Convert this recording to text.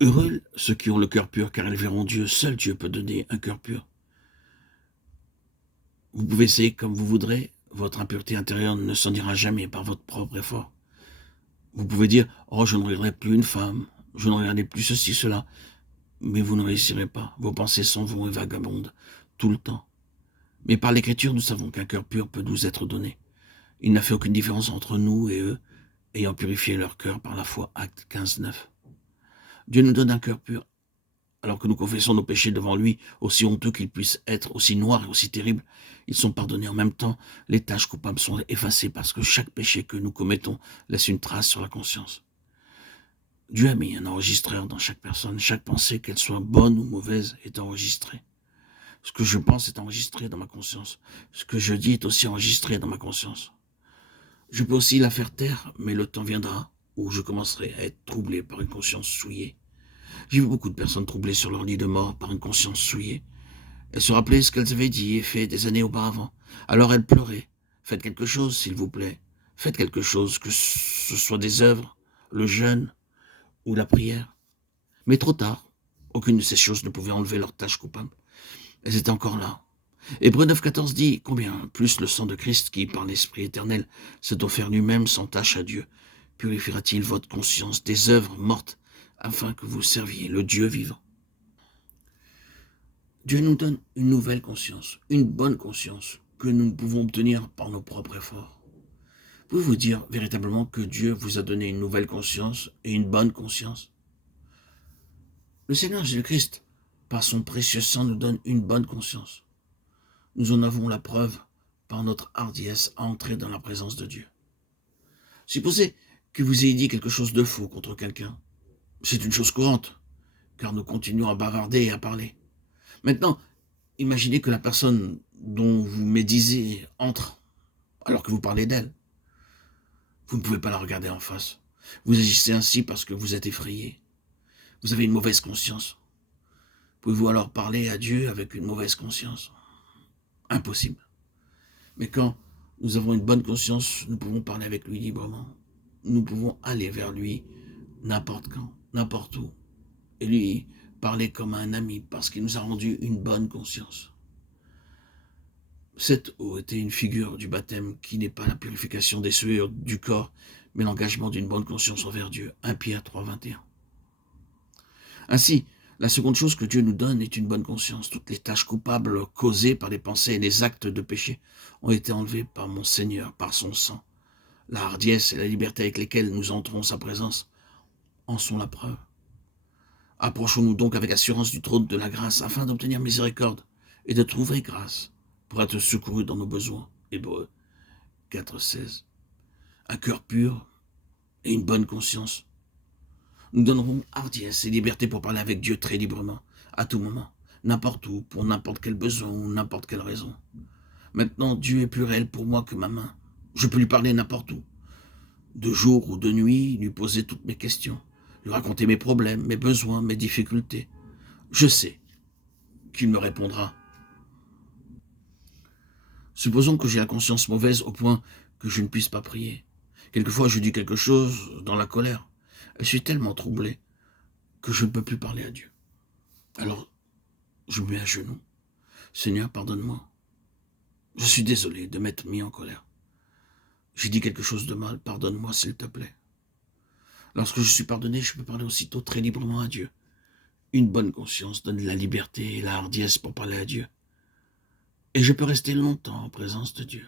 Heureux ceux qui ont le cœur pur, car ils verront Dieu. Seul Dieu peut donner un cœur pur. Vous pouvez essayer comme vous voudrez, votre impureté intérieure ne s'en ira jamais par votre propre effort. Vous pouvez dire, oh, je ne regarderai plus une femme, je ne regarderai plus ceci, cela, mais vous ne réussirez pas. Vos pensées s'en vont et vagabondent tout le temps. Mais par l'Écriture, nous savons qu'un cœur pur peut nous être donné. Il n'a fait aucune différence entre nous et eux, ayant purifié leur cœur par la foi. Acte 15, 9. Dieu nous donne un cœur pur, alors que nous confessons nos péchés devant lui, aussi honteux qu'ils puissent être, aussi noirs et aussi terribles. Ils sont pardonnés en même temps. Les tâches coupables sont effacées parce que chaque péché que nous commettons laisse une trace sur la conscience. Dieu a mis un enregistreur dans chaque personne. Chaque pensée, qu'elle soit bonne ou mauvaise, est enregistrée. Ce que je pense est enregistré dans ma conscience. Ce que je dis est aussi enregistré dans ma conscience. Je peux aussi la faire taire, mais le temps viendra où je commencerai à être troublé par une conscience souillée. J'ai vu beaucoup de personnes troublées sur leur lit de mort par une conscience souillée. Elles se rappelaient ce qu'elles avaient dit et fait des années auparavant. Alors elles pleuraient. Faites quelque chose, s'il vous plaît. Faites quelque chose, que ce soit des œuvres, le jeûne ou la prière. Mais trop tard. Aucune de ces choses ne pouvait enlever leur tâche coupable. Elles étaient encore là. Hébreux 9,14 dit, combien plus le sang de Christ qui, par l'Esprit éternel, s'est offert lui-même sans tâche à Dieu, purifiera-t-il votre conscience des œuvres mortes, afin que vous serviez le Dieu vivant. Dieu nous donne une nouvelle conscience, une bonne conscience, que nous ne pouvons obtenir par nos propres efforts. Pouvez-vous dire véritablement que Dieu vous a donné une nouvelle conscience et une bonne conscience? Le Seigneur Jésus-Christ, par son précieux sang, nous donne une bonne conscience. Nous en avons la preuve par notre hardiesse à entrer dans la présence de Dieu. Supposez que vous ayez dit quelque chose de faux contre quelqu'un. C'est une chose courante, car nous continuons à bavarder et à parler. Maintenant, imaginez que la personne dont vous médisez entre, alors que vous parlez d'elle. Vous ne pouvez pas la regarder en face. Vous agissez ainsi parce que vous êtes effrayé. Vous avez une mauvaise conscience. Pouvez-vous alors parler à Dieu avec une mauvaise conscience? Impossible. Mais quand nous avons une bonne conscience, nous pouvons parler avec lui librement. Nous pouvons aller vers lui n'importe quand, n'importe où, et lui parler comme à un ami parce qu'il nous a rendu une bonne conscience. Cette eau était une figure du baptême qui n'est pas la purification des souillures du corps, mais l'engagement d'une bonne conscience envers Dieu. 1 Pierre 3, 21. Ainsi, la seconde chose que Dieu nous donne est une bonne conscience. Toutes les tâches coupables causées par les pensées et les actes de péché ont été enlevées par mon Seigneur, par son sang. La hardiesse et la liberté avec lesquelles nous entrons en sa présence en sont la preuve. Approchons-nous donc avec assurance du trône de la grâce afin d'obtenir miséricorde et de trouver grâce pour être secourus dans nos besoins. Hébreux 4, 16. Un cœur pur et une bonne conscience. Nous donnerons hardiesse et liberté pour parler avec Dieu très librement, à tout moment, n'importe où, pour n'importe quel besoin ou n'importe quelle raison. Maintenant, Dieu est plus réel pour moi que ma main. Je peux lui parler n'importe où, de jour ou de nuit, lui poser toutes mes questions, lui raconter mes problèmes, mes besoins, mes difficultés. Je sais qu'il me répondra. Supposons que j'ai la conscience mauvaise au point que je ne puisse pas prier. Quelquefois, je dis quelque chose dans la colère. Je suis tellement troublé que je ne peux plus parler à Dieu. Alors, je me mets à genoux. Seigneur, pardonne-moi. Je suis désolé de m'être mis en colère. J'ai dit quelque chose de mal, pardonne-moi s'il te plaît. Lorsque je suis pardonné, je peux parler aussitôt très librement à Dieu. Une bonne conscience donne la liberté et la hardiesse pour parler à Dieu. Et je peux rester longtemps en présence de Dieu.